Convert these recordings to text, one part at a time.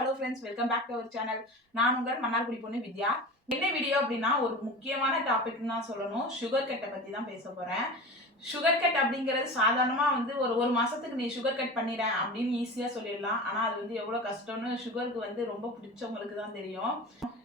Hello friends welcome back to our channel நான் உங்கள் மன்னார்குடி பொண்ணு வித்யா. என்ன வீடியோ அப்படின்னா ஒரு முக்கியமான டாபிக்னு தான் சொல்லணும். சுகர் கட்டை பற்றி தான் பேச போகிறேன் சுகர் கட் அப்படிங்கிறது சாதாரணமாக வந்து ஒரு ஒரு மாதத்துக்கு நீ சுகர் கட் பண்ணிடுறேன் அப்படின்னு ஈஸியாக சொல்லிடலாம். ஆனால் அது வந்து எவ்வளோ கஷ்டம்னு சுகருக்கு வந்து ரொம்ப பிடிச்சவங்களுக்கு தான் தெரியும்.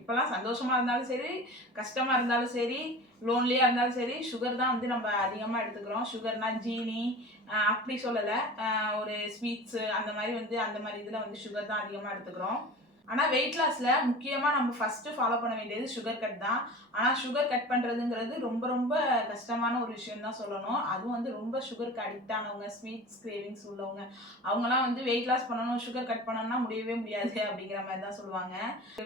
இப்போல்லாம் சந்தோஷமாக இருந்தாலும் சரி கஷ்டமாக இருந்தாலும் சரி லோன்லியாக இருந்தாலும் சரி சுகர் தான் வந்து நம்ம அதிகமாக எடுத்துக்கிறோம். சுகர்னால் ஜீனி அப்படி சொல்லலை. ஒரு ஸ்வீட்ஸு அந்த மாதிரி வந்து அந்த மாதிரி இதில் வந்து சுகர் தான் அதிகமாக எடுத்துக்கிறோம். ஆனால் வெயிட் லாஸில் முக்கியமாக நம்ம ஃபஸ்ட்டு ஃபாலோ பண்ண வேண்டியது சுகர் கட் தான். ஆனால் சுகர் கட் பண்ணுறதுங்கிறது ரொம்ப ரொம்ப கஷ்டமான ஒரு விஷயம் தான் சொல்லணும். அதுவும் வந்து ரொம்ப சுகருக்கு அடிக்ட் ஆனவங்க ஸ்வீட்ஸ் கிரேவிங்ஸ் உள்ளவங்க அவங்களாம் வந்து வெயிட் லாஸ் பண்ணணும் சுகர் கட் பண்ணணும்னா முடியவே முடியாது அப்படிங்கிற மாதிரி தான் சொல்லுவாங்க.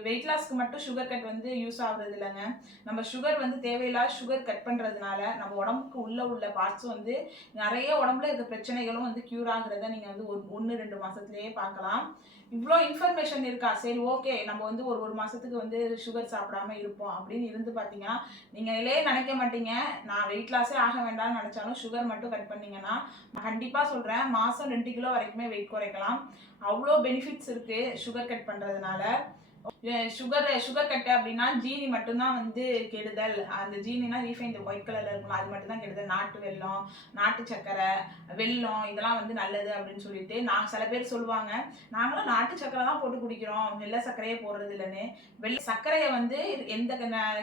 வெயிட் லாஸ்க்கு மட்டும் சுகர் கட் வந்து யூஸ் ஆகுறது இல்லைங்க. நம்ம சுகர் வந்து தேவையில்லாத சுகர் கட் பண்ணுறதுனால நம்ம உடம்புக்கு உள்ள உள்ள பார்ட்ஸும் வந்து நிறைய உடம்புல இருக்க பிரச்சனைகளும் வந்து க்யூர் ஆகுறத நீங்கள் வந்து ஒரு ஒன்று ரெண்டு மாதத்துலேயே பார்க்கலாம். இவ்வளோ இன்ஃபர்மேஷன் இருக்கா? சரி ஓகே நம்ம வந்து ஒரு ஒரு மாதத்துக்கு வந்து சுகர் சாப்பிடாம இருப்போம் அப்படின்னு இருந்து பார்த்தீங்கன்னா நீங்களே நினைக்க மாட்டீங்க. நான் வெயிட் லாஸே ஆக வேண்டாம்னு நினச்சாலும் சுகர் மட்டும் கட் பண்ணீங்கன்னா கண்டிப்பாக சொல்கிறேன் மாதம் ரெண்டு கிலோ வரைக்குமே வெயிட் குறைக்கலாம். அவ்வளோ பெனிஃபிட்ஸ் இருக்குது சுகர் கட் பண்ணுறதுனால சுகர் சுகர் கட்டு அப்படின்னா ஜீனி மட்டும்தான் வந்து கெடுதல். அந்த ஜீனினா ரீஃபைண்ட் ஒயிட் கலரில் இருக்கும் அது மட்டும்தான் கெடுதல். நாட்டு வெல்லம் நாட்டு சக்கரை வெல்லம் இதெல்லாம் வந்து நல்லது அப்படின்னு சொல்லிட்டு நான் சில பேர் சொல்லுவாங்க நாங்களும் நாட்டு சக்கரை தான் போட்டு குடிக்கிறோம். வெள்ளை சர்க்கரையே போடுறது இல்லைன்னு. வெள்ளை சர்க்கரையை வந்து எந்த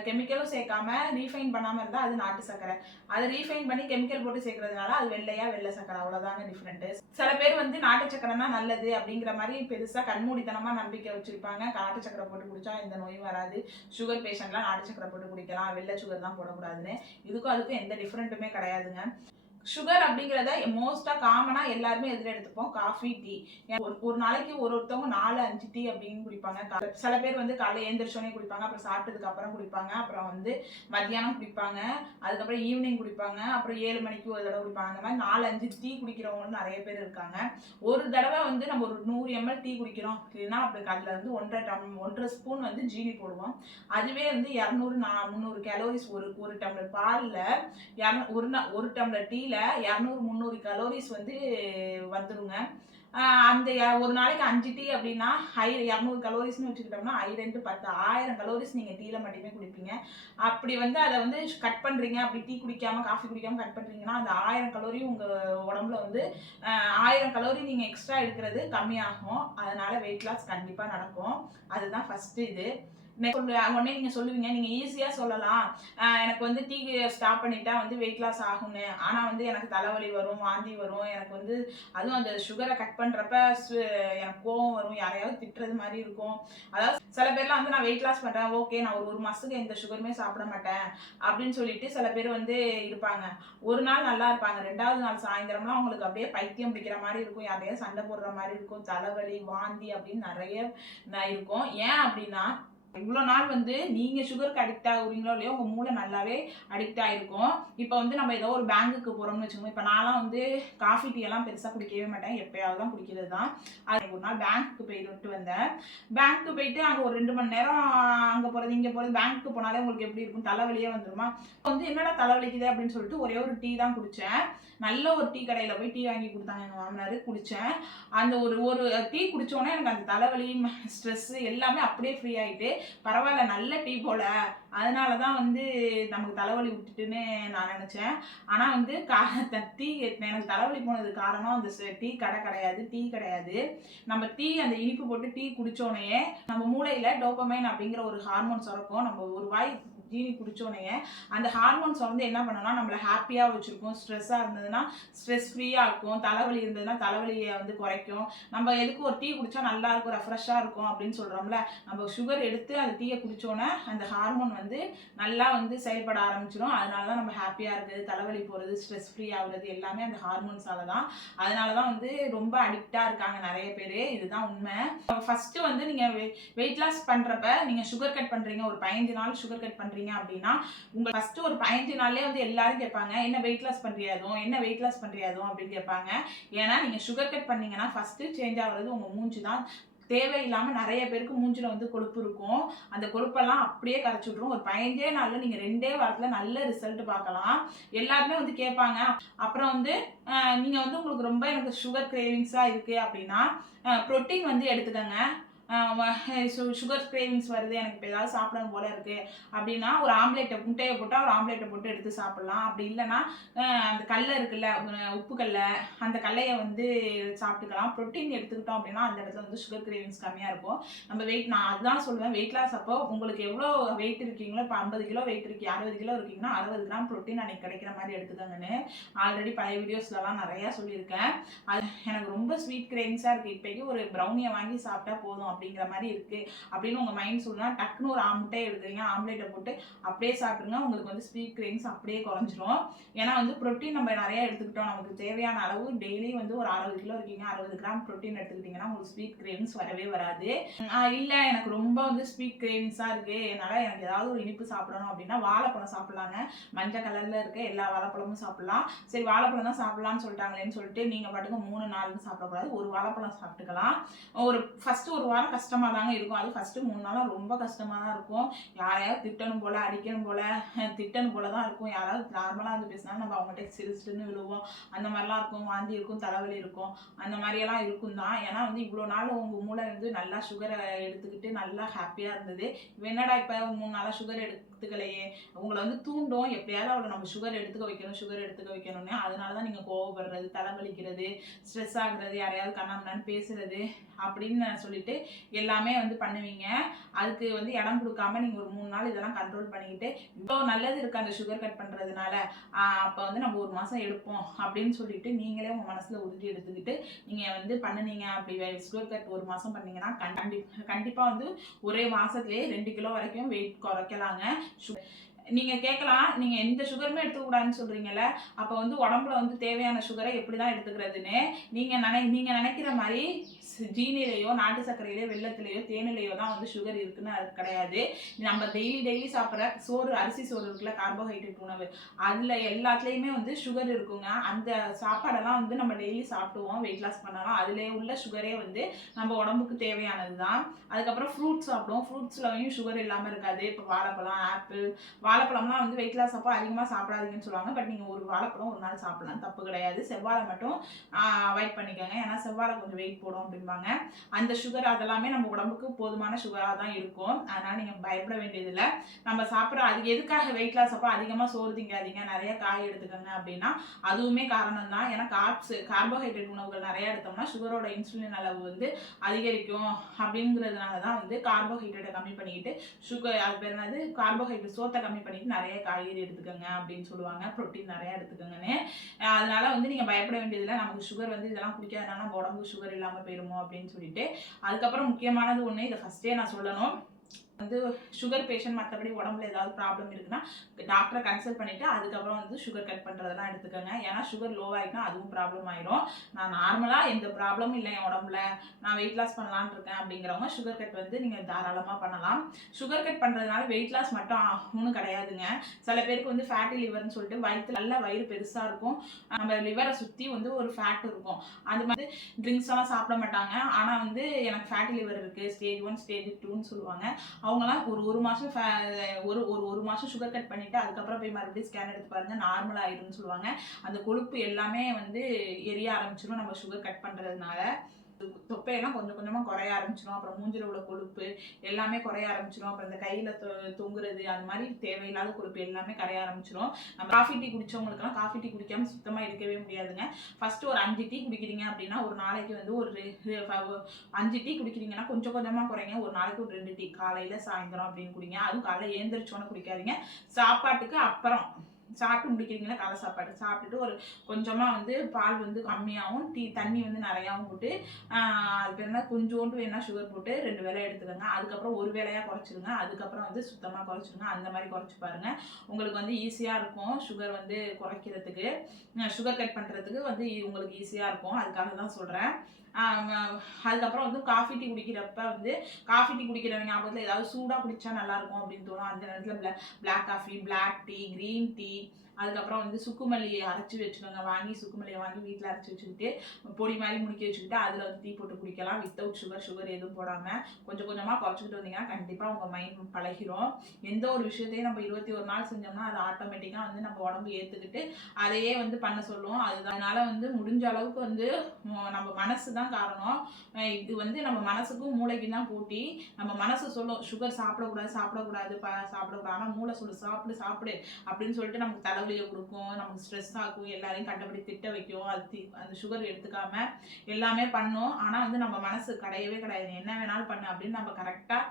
கெமிக்கலும் சேர்க்காம ரீஃபைன் பண்ணாமல் இருந்தால் அது நாட்டு சர்க்கரை. அதை ரீஃபைன் பண்ணி கெமிக்கல் போட்டு சேர்க்கறதுனால அது வெள்ளையா வெள்ளை சர்க்கரை. அவ்வளோதாங்க டிஃப்ரெண்ட்டு சில பேர் வந்து நாட்டு சக்கரைனா நல்லது அப்படிங்கிற மாதிரி பெருசாக கண்மூடித்தனமாக நம்பிக்கை வச்சிருப்பாங்க. நாட்டு சக்கரை போட்டு குடிச்சா இந்த நோயும் வராது. சுகர் பேஷண்ட்லாம் நாட்டு சக்கரை போட்டு குடிக்கலாம். வெள்ளை சுகர் தான் போடக்கூடாதுன்னு. இதுக்கும் அதுக்கும் எந்த டிஃப்ரெண்ட்டுமே கிடையாதுங்க. சுகர் அப்படிங்கிறத மோஸ்ட்டாக காமனாக எல்லாருமே எதில் எடுத்துப்போம்? காஃபி டீ ஒரு ஒரு நாளைக்கு ஒரு ஒருத்தவங்க நாலு அஞ்சு டீ அப்படின்னு குடிப்பாங்க. சில பேர் வந்து காலையில் ஏந்திரிச்சோடனே குடிப்பாங்க அப்புறம் சாப்பிட்டதுக்கு அப்புறம் குடிப்பாங்க அப்புறம் வந்து மத்தியானம் குடிப்பாங்க அதுக்கப்புறம் ஈவினிங் குடிப்பாங்க அப்புறம் ஏழு மணிக்கு ஒரு தடவை குடிப்பாங்க. அந்த மாதிரி நாலு அஞ்சு டீ குடிக்கிறவங்களும் நிறைய பேர் இருக்காங்க. ஒரு தடவை வந்து நம்ம ஒரு நூறு எம்எல் டீ குடிக்கிறோம் இல்லைன்னா அப்படி அதில் வந்து ஒன்றரை டம் ஒன்றரை ஸ்பூன் வந்து ஜீனி போடுவோம். அதுவே வந்து இரநூறு நா முந்நூறு கேலோரிஸ் ஒரு ஒரு டம்ளர் பாலில் இரநூ ஒரு ஒரு டம்ளர் டீ டீயில் இரநூறு முந்நூறு கலோரிஸ் வந்து வந்துடுங்க அந்த ஒரு நாளைக்கு அஞ்சு டீ அப்படின்னா ஹை இரநூறு கலோரிஸ்னு வச்சுக்கிட்டோம்னா ஐ ரெண்டு பத்து ஆயிரம் கலோரிஸ் நீங்கள் டீயில் மட்டுமே குடிப்பீங்க. அப்படி வந்து அதை வந்து கட் பண்ணுறீங்க அப்படி டீ குடிக்காமல் காஃபி குடிக்காமல் கட் பண்ணுறீங்கன்னா அந்த ஆயிரம் கலோரி உங்கள் உடம்புல வந்து ஆயிரம் கலோரி நீங்கள் எக்ஸ்ட்ரா எடுக்கிறது கம்மியாகும். அதனால் வெயிட் லாஸ் கண்டிப்பாக நடக்கும். அதுதான் ஃபஸ்ட்டு இது. உடனே நீங்கள் சொல்லுவீங்க. நீங்கள் ஈஸியாக சொல்லலாம். எனக்கு வந்து டிவி ஸ்டாப் பண்ணிட்டா வந்து வெயிட் லாஸ் ஆகும்னு. ஆனால் வந்து எனக்கு தலைவலி வரும் வாந்தி வரும். எனக்கு வந்து அதுவும் அந்த சுகரை கட் பண்ணுறப்ப எனக்கு கோவம் வரும். யாரையாவது திட்டுறது மாதிரி இருக்கும். அதாவது சில பேர்லாம் வந்து நான் வெயிட் லாஸ் பண்ணுறேன் ஓகே நான் ஒரு ஒரு மாதத்துக்கு எந்த சுகருமே சாப்பிட மாட்டேன். அப்படின்னு சொல்லிட்டு சில பேர் வந்து இருப்பாங்க. ஒரு நாள் நல்லா இருப்பாங்க. ரெண்டாவது நாள் சாயந்தரம்லாம் அவங்களுக்கு அப்படியே பைத்தியம் பிடிக்கிற மாதிரி இருக்கும். யாரையாவது சண்டை போடுற மாதிரி இருக்கும். தலைவலி வாந்தி அப்படின்னு நிறைய இருக்கும். ஏன் அப்படின்னா இவ்வளோ நாள் வந்து நீங்கள் சுகருக்கு அடிக்ட் ஆகுறீங்களோ இல்லையோ உங்கள் மூளை நல்லாவே அடிக்ட் ஆகிருக்கும் இப்போ வந்து நம்ம ஏதோ ஒரு பேங்குக்கு போகிறோம்னு வச்சுக்கோங்க இப்போ நான்லாம் வந்து காஃபி டீ எல்லாம் பெருசாக குடிக்கவே மாட்டேன். எப்பயாவது தான் குடிக்கிறது தான் அது ஒரு நாள் பேங்க்குக்கு போயிட்டு வந்தேன். பேங்க்கு போயிட்டு அங்கே ஒரு ரெண்டு மணி நேரம் அங்கே போகிறது இங்கே போகிறது பேங்க்கு போனாலே உங்களுக்கு எப்படி இருக்கும்? தலைவலியே வந்துருமா? வந்து என்னடா தலைவலிக்குது அப்படின்னு சொல்லிட்டு ஒரே ஒரு டீ தான் குடித்தேன் நல்ல ஒரு டீ கடையில் போய் டீ வாங்கி கொடுத்தாங்க எங்கள் மாமனார். குடித்தேன் அந்த ஒரு ஒரு டீ குடித்தோடனே எனக்கு அந்த தலைவலி ஸ்ட்ரெஸ்ஸு எல்லாமே அப்படியே ஃப்ரீ ஆகிட்டு பரவாயில்ல நல்ல டீ போல. அதனால தான் வந்து நமக்கு தலைவலி விட்டுட்டுன்னு நான் நினச்சேன். ஆனால் வந்து கா த- டீ எனக்கு தலைவலி போனது காரணம் அந்த டீ கடை கிடையாது டீ கிடையாது. நம்ம டீ அந்த இனிப்பு போட்டு டீ குடித்தோடனே நம்ம மூளையில் டோப்பமைன் அப்படிங்கிற ஒரு ஹார்மோன் சுரக்கும். நம்ம ஒரு வாய் ஜீனி குடிச்சோடனே அந்த ஹார்மோன்ஸ் வந்து என்ன பண்ணோம்னா நம்மளை ஹாப்பியாக வச்சுருக்கும். ஸ்ட்ரெஸ்ஸாக இருந்ததுன்னா ஸ்ட்ரெஸ் ஃப்ரீயாக இருக்கும். தலைவலி இருந்ததுன்னா தலைவலியை வந்து குறைக்கும். நம்ம எதுக்கு ஒரு டீ குடிச்சா நல்லா இருக்கும் ரெஃப்ரெஷ்ஷாக இருக்கும் அப்படின்னு சொல்கிறோம்ல நம்ம சுகர் எடுத்து அந்த டீயை குடித்தோன்னே அந்த ஹார்மோன் வந்து நல்லா வந்து செயல்பட ஆரம்பிச்சிடும் அதனால தான் நம்ம ஹாப்பியாக இருக்குது தலைவலி போகிறது ஸ்ட்ரெஸ் ஃப்ரீ ஆகுறது எல்லாமே அந்த ஹார்மோன்ஸால தான். அதனால தான் வந்து ரொம்ப அடிக்டாக இருக்காங்க நிறைய பேர். இதுதான் உண்மை. ஃபஸ்ட்டு வந்து நீங்கள் வெயிட் லாஸ் பண்ணுறப்ப நீங்கள் சுகர் கட் பண்ணுறீங்க ஒரு பதினஞ்சு நாள் சுகர் கட் பண்ணுறீங்க அப்படின்னா உங்கள் ஃபஸ்ட்டு ஒரு பதினஞ்சு நாள்லேயே வந்து எல்லாரும் கேட்பாங்க என்ன வெயிட் லாஸ் பண்ணுறியாதும் என்ன வெயிட் லாஸ் பண்ணுறியாதும் அப்படின்னு கேட்பாங்க. ஏன்னா நீங்கள் சுகர் கட் பண்ணீங்கன்னா ஃபஸ்ட்டு சேஞ்ச் ஆகுறது உங்கள் மூஞ்சி தான். தேவையில்லாமல் நிறைய பேருக்கு மூஞ்சில் வந்து கொழுப்பு இருக்கும். அந்த கொழுப்பெல்லாம் அப்படியே கரைச்சி விட்ரும் ஒரு பதினஞ்சே நாளில் நீங்கள் ரெண்டே வாரத்தில் நல்ல ரிசல்ட் பார்க்கலாம். எல்லாருமே வந்து கேட்பாங்க. அப்புறம் வந்து நீங்கள் வந்து உங்களுக்கு ரொம்ப எனக்கு சுகர் கிரேவிங்ஸாக இருக்குது அப்படின்னா ப்ரோட்டீன் வந்து எடுத்துக்கோங்க. சுகர் கிரேவிங்ஸ் வருது. எனக்கு இப்போ ஏதாவது சாப்பிடணும் போல இருக்குது அப்படின்னா ஒரு ஆம்லேட்டை முட்டையை போட்டால் ஒரு ஆம்லேட்டை போட்டு எடுத்து சாப்பிடலாம். அப்படி இல்லைன்னா அந்த கல்லை இருக்குல்ல உப்பு கல்லை அந்த கல்லையை வந்து சாப்பிட்டுக்கலாம். ப்ரோட்டீன் எடுத்துக்கிட்டோம் அப்படின்னா அந்த இடத்துல வந்து சுகர் கிரேவிங்ஸ் கம்மியாக இருக்கும். நம்ம வெயிட் நான் அதுதான் சொல்லுவேன். வெயிட் லாஸ் அப்போ உங்களுக்கு எவ்வளோ வெயிட் இருக்கீங்களோ இப்போ ஐம்பது கிலோ வெயிட் இருக்கீங்க அறுபது கிலோ இருக்கீங்கன்னா அறுபது கிராம் ப்ரோட்டீன் அன்னைக்கு கிடைக்கிற மாதிரி எடுத்துக்கோங்கன்னு ஆல்ரெடி பழைய வீடியோஸ்லலாம் நிறையா சொல்லியிருக்கேன். அது எனக்கு ரொம்ப ஸ்வீட் கிரேவிங்ஸாக இருக்குது இப்போக்கி ஒரு ப்ரௌனியை வாங்கி சாப்பிட்டா போதும். அப்படிங்கிற மாதிரி இருக்குது அப்படின்னு உங்கள் மைண்ட் சொல்லுனா டக்குன்னு ஒரு முட்டையை எடுக்கிறீங்க. ஆம்லேட்டை போட்டு அப்படியே சாப்பிடுங்க. உங்களுக்கு வந்து ஸ்வீட் கிரேவிங்ஸ் அப்படியே குறைஞ்சிரும். ஏன்னா வந்து ப்ரோட்டீன் நம்ம நிறைய எடுத்துக்கிட்டோம். நமக்கு தேவையான அளவு டெய்லி வந்து ஒரு அறுபது கிலோ இருக்கீங்க. அறுபது கிராம் ப்ரோட்டீன் எடுத்துக்கிட்டிங்கன்னா உங்களுக்கு ஸ்வீட் கிரேவிங்ஸ் வரவே வராது. இல்லை இல்ல எனக்கு ரொம்ப வந்து ஸ்வீட் கிரேவிங்ஸா இருக்கு. என்னால் எனக்கு ஏதாவது ஒரு இனிப்பு சாப்பிடணும் அப்படின்னா வாழைப்பழம் சாப்பிடலாங்க. மஞ்சள் கலர்ல இருக்க எல்லா வாழைப்பழமும் சாப்பிடலாம். சரி வாழைப்பழம் தான் சாப்பிடலாம்னு சொல்லிட்டாங்களேன்னு சொல்லிட்டு நீங்க பாட்டுக்கு மூணு நாள்னு சாப்பிடக்கூடாது. ஒரு வாழைப்பழம் சாப்பிட்டுக்கலாம். ஒரு ஃபர்ஸ்ட் ஒரு வாரம் கஷ்டமாக தாங்க இருக்கும். அது ஃபஸ்ட்டு மூணு நாளாக ரொம்ப கஷ்டமாக தான் இருக்கும். யாரையாவது திட்டணும் போல் அடிக்கணும் போல் திட்டணும் போல தான் இருக்கும். யாராவது நார்மலாக வந்து பேசினாலும் நம்ம அவங்கள்ட்ட சிரிச்சுட்டுன்னு விழுவோம். அந்த மாதிரிலாம் இருக்கும். வாந்தி இருக்கும் தலைவலி இருக்கும். அந்த மாதிரியெல்லாம் இருக்கும் தான் ஏன்னா வந்து இவ்வளோ நாள் உங்கள் மூளை வந்து நல்லா சுகரை எடுத்துக்கிட்டு நல்லா ஹாப்பியாக இருந்தது. என்னடா இப்போ மூணு நாளாக சுகர் எடுத்துக்கலையே? உங்களை வந்து தூண்டும். எப்படியாவது அவளை நம்ம சுகர் எடுத்துக்க வைக்கணும் சுகர் எடுத்துக்க வைக்கணும்னு. அதனால தான் நீங்கள் கோவப்படுறது தலைவலிக்கிறது ஸ்ட்ரெஸ் ஆகுறது யாரையாவது கண்ணாமண்ணான்னு பேசுறது அப்படின்னு நான் சொல்லிட்டு எல்லாமே வந்து பண்ணுவீங்க. அதுக்கு வந்து இடம் கொடுக்காம நீங்கள் ஒரு மூணு நாள் இதெல்லாம் கண்ட்ரோல் பண்ணிக்கிட்டு இவ்வளோ நல்லது இருக்குது அந்த சுகர் கட் பண்ணுறதுனால அப்போ வந்து நம்ம ஒரு மாதம் எடுப்போம் அப்படின்னு சொல்லிட்டு நீங்களே உங்கள் மனசில் உறுதி எடுத்துக்கிட்டு நீங்கள் வந்து பண்ணுனீங்க அப்படி சுகர் கட் ஒரு மாதம் பண்ணீங்கன்னா கண்டி கண்டிப்பாக வந்து ஒரே மாதத்துலேயே ரெண்டு கிலோ வரைக்கும் வெயிட் குறைக்கலாங்க. நீங்க கேட்கலாம் நீங்க எந்த சுகருமே எடுத்துக்கூடாதுன்னு சொல்றீங்கல்ல அப்போ வந்து உடம்புல வந்து தேவையான சுகரை எப்படி தான் எடுத்துக்கிறதுன்னு நீங்க நினை நீங்க நினைக்கிற மாதிரி ஜீனிலேயோ ஜீனிலையோ நாட்டு சர்க்கரையிலையோ வெள்ளத்திலேயோ தேனிலையோ தான் வந்து சுகர் இருக்குன்னு அது கிடையாது. நம்ம டெய்லி டெய்லி சாப்பிட்ற சோறு அரிசி சோறு இருக்குல்ல கார்போஹைட்ரேட் உணவு அதில் எல்லாத்துலேயுமே வந்து சுகர் இருக்குங்க. அந்த சாப்பாடெல்லாம் வந்து நம்ம டெய்லி சாப்பிடுவோம் வெயிட் லாஸ் பண்ணலாம். அதிலே உள்ள சுகரே வந்து நம்ம உடம்புக்கு தேவையானது தான் அதுக்கப்புறம் ஃப்ரூட்ஸ் சாப்பிடுவோம். ஃப்ரூட்ஸ்லையும் சுகர் இல்லாமல் இருக்காது. இப்போ வாழைப்பழம் ஆப்பிள் வாழைப்பழம்லாம் வந்து வெயிட் லாஸ் அப்போ அதிகமாக சாப்பிடாதீங்கன்னு சொல்லுவாங்க. பட் நீங்கள் ஒரு வாழைப்பழம் ஒரு நாள் சாப்பிடலாம். தப்பு கிடையாது. செவ்வாழை மட்டும் அவாய்ட் பண்ணிக்கோங்க. ஏன்னா செவ்வாழை கொஞ்சம் வெயிட் போடும் அப்படிம்பாங்க. அந்த சுகர் அதெல்லாமே நம்ம உடம்புக்கு போதுமான சுகராக தான் இருக்கும். அதனால் நீங்கள் பயப்பட வேண்டியதில்லை. நம்ம சாப்பிட்ற அது எதுக்காக வெயிட் லாஸ் அப்போ அதிகமாக சோறு திங்காதீங்க நிறைய காய் எடுத்துக்கோங்க அப்படின்னா அதுவுமே காரணம் தான் ஏன்னா கார்ப்ஸ் கார்போஹைட்ரேட் உணவுகள் நிறைய எடுத்தோம்னா சுகரோட இன்சுலின் அளவு வந்து அதிகரிக்கும் அப்படிங்கிறதுனால தான் வந்து கார்போஹைட்ரேட்டை கம்மி பண்ணிக்கிட்டு சுகர் அது பேர் என்னது? கார்போஹைட்ரேட் சோத்தை கம்மி பண்ணிட்டு நிறைய காய்கறி எடுத்துக்கோங்க அப்படின்னு சொல்லுவாங்க. ப்ரோட்டீன் நிறைய எடுத்துக்கோங்கன்னு. அதனால வந்து நீங்கள் பயப்பட வேண்டியதில்லை. நமக்கு சுகர் வந்து இதெல்லாம் குடிக்காதனால நம்ம உடம்புக்கு சுகர் இல்லாமல் போயிருமோ அப்படின்னு சொல்லிட்டு. அதுக்கப்புறம் முக்கியமானது ஒன்று இதை ஃபஸ்ட்டே நான் சொல்லணும். வந்து சுகர் பேஷண்ட் மற்றபடி உடம்புல ஏதாவது ப்ராப்ளம் இருக்குன்னா டாக்டரை கன்சல்ட் பண்ணிவிட்டு அதுக்கப்புறம் வந்து சுகர் கட் பண்ணுறதெல்லாம் எடுத்துக்கோங்க. ஏன்னா சுகர் லோ ஆகிட்டுனா அதுவும் ப்ராப்ளம் ஆயிரும். நான் நார்மலாக எந்த ப்ராப்ளமும் இல்லை என் உடம்புல. நான் வெயிட் லாஸ் பண்ணலான்னு இருக்கேன் அப்படிங்கிறவங்க சுகர் கட் வந்து நீங்கள் தாராளமாக பண்ணலாம். சுகர் கட் பண்ணுறதுனால வெயிட் லாஸ் மட்டும் ஆகும்னு கிடையாதுங்க. சில பேருக்கு வந்து ஃபேட்டி லிவர்னு சொல்லிட்டு வயிற்று நல்ல வயிறு பெருசாக இருக்கும். நம்ம லிவரை சுற்றி வந்து ஒரு ஃபேட் இருக்கும். அது மாதிரி ட்ரிங்க்ஸ் எல்லாம் சாப்பிட மாட்டாங்க. ஆனால் வந்து எனக்கு ஃபேட்டி லிவர் இருக்குது ஸ்டேஜ் ஒன் ஸ்டேஜ் டூன்னு சொல்லுவாங்க. அவங்கலாம் ஒரு ஒரு மாதம் ஒரு ஒரு ஒரு மாதம் சுகர் கட் பண்ணிவிட்டு அதுக்கப்புறம் போய் மறுபடியும் ஸ்கேன் எடுத்து பாருங்க நார்மல் ஆயிடும்னு சொல்லுவாங்க. அந்த கொழுப்பு எல்லாமே வந்து எரிய ஆரம்பிச்சிடும் நம்ம சுகர் கட் பண்ணுறதுனால தொப்பையெல்லாம் கொஞ்சம் கொஞ்சமாக குறைய ஆரம்பிச்சிடும் அப்புறம் மூஞ்சில உள்ள கொழுப்பு எல்லாமே குறைய ஆரம்பிச்சிடும் அப்புறம் இந்த கையில் தொங்குறது அது மாதிரி தேவையில்லாத கொழுப்பு எல்லாமே கரைய ஆரம்பிச்சிடும் நம்ம காஃபி டீ குடிச்சவங்களுக்குலாம் காஃபி டீ குடிக்காம சுத்தமாக இருக்கவே முடியாதுங்க. ஃபர்ஸ்ட் ஒரு அஞ்சு டீ குடிக்கிறீங்க அப்படின்னா ஒரு நாளைக்கு வந்து ஒரு ரெ- ஃப- அஞ்சு டீ குடிக்கிறீங்கன்னா கொஞ்சம் கொஞ்சமாக குறைங்க. ஒரு நாளைக்கு ஒரு ரெண்டு டீ காலையில் சாயந்தரம் அப்படின்னு குடிங்க. அதுவும் காலையில் ஏந்திரிச்சோன்னு குடிக்காதீங்க. சாப்பாட்டுக்கு அப்புறம் சாப்பிட்டு முடிக்கிறீங்களா? காலை சாப்பாடு. சாப்பிட்டுட்டு ஒரு கொஞ்சமாக வந்து பால் வந்து கம்மியாகவும் டீ தண்ணி வந்து நிறையாவும் போட்டு அது பேர் என்ன? கொஞ்சோண்டு வேணா சுகர் போட்டு ரெண்டு வேளை எடுத்துக்கோங்க. அதுக்கப்புறம் ஒரு வேலையாக குறைச்சிருங்க. அதுக்கப்புறம் வந்து சுத்தமாக குறைச்சிருங்க. அந்த மாதிரி குறைச்சி பாருங்க. உங்களுக்கு வந்து ஈஸியாக இருக்கும் சுகர் வந்து குறைக்கிறதுக்கு. சுகர் கட் பண்ணுறதுக்கு வந்து உங்களுக்கு ஈஸியாக இருக்கும். அதுக்காக தான் சொல்கிறேன் அதுக்கப்புறம் வந்து காஃபி டீ குடிக்கிறப்ப வந்து காஃபி டீ குடிக்கிற ஞாபகத்தில் ஏதாவது சூடாக குடித்தா நல்லாயிருக்கும் அப்படின்னு தோணும். அந்த நேரத்தில் black coffee black tea green tea அதுக்கப்புறம் வந்து சுக்குமல்லியை அரைச்சி வச்சுக்கோங்க. வாங்கி சுக்குமல்லியை வாங்கி வீட்டில் அரைச்சி வச்சுக்கிட்டு பொடி மாதிரி முடிக்க வச்சுக்கிட்டு அதில் வந்து டீ போட்டு குடிக்கலாம். வித்தவுட் சுகர் சுகர் எதுவும் போடாமல் கொஞ்சம் கொஞ்சமாக குறைச்சிக்கிட்டு வந்தீங்கன்னா கண்டிப்பாக உங்கள் மைண்ட் பழகிரும். எந்த ஒரு விஷயத்தையும் நம்ம இருபத்தி ஒரு நாள் செஞ்சோம்னா அது ஆட்டோமேட்டிக்காக வந்து நம்ம உடம்பு ஏற்றுக்கிட்டு அதையே வந்து பண்ண சொல்லுவோம் அதுதான். அதனால் வந்து முடிஞ்ச அளவுக்கு வந்து நம்ம மனசு தான் காரணம். இது வந்து நம்ம மனசுக்கும் மூளைக்கும் தான் போட்டி நம்ம மனசு சொல்லும் சுகர் சாப்பிடக்கூடாது சாப்பிடக்கூடாது ப சாப்பிடக்கூடாது. ஆனால் மூளை சொல்லு சாப்பிடு சாப்பிடு. அப்படின்னு சொல்லிட்டு நமக்கு தலைவலியை கொடுக்கும் நமக்கு ஸ்ட்ரெஸ் ஆகும் எல்லாரையும் கண்டபடி திட்ட வைக்கும். அது தி- அந்த சுகர் எடுத்துக்காம எல்லாமே பண்ணும். ஆனால் வந்து நம்ம மனசு கிடையவே கிடையாது. என்ன வேணாலும் பண்ணு அப்படின்னு நம்ம கரெக்டாக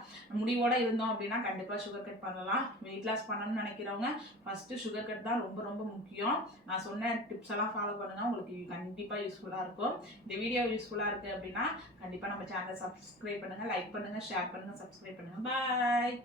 முடிவோட இருந்தோம் அப்படின்னா கண்டிப்பாக சுகர் கட் பண்ணலாம். வெயிட் லாஸ் பண்ணணும்னு நினைக்கிறவங்க ஃபஸ்ட்டு சுகர் கட் தான் ரொம்ப ரொம்ப முக்கியம். நான் சொன்ன டிப்ஸ் எல்லாம் ஃபாலோ பண்ணுங்கள் உங்களுக்கு கண்டிப்பாக யூஸ்ஃபுல்லாக இருக்கும். இந்த வீடியோ யூஸ்ஃபுல்லாக யூஸ்ஃபுல்லாக இருக்குது அப்படின்னா கண்டிப்பாக நம்ம சேனலை சப்ஸ்கிரைப் பண்ணுங்கள் லைக் பண்ணுங்கள் ஷேர் பண்ணுங்கள் சப்ஸ்கிரைப் பண்ணுங்கள் பாய்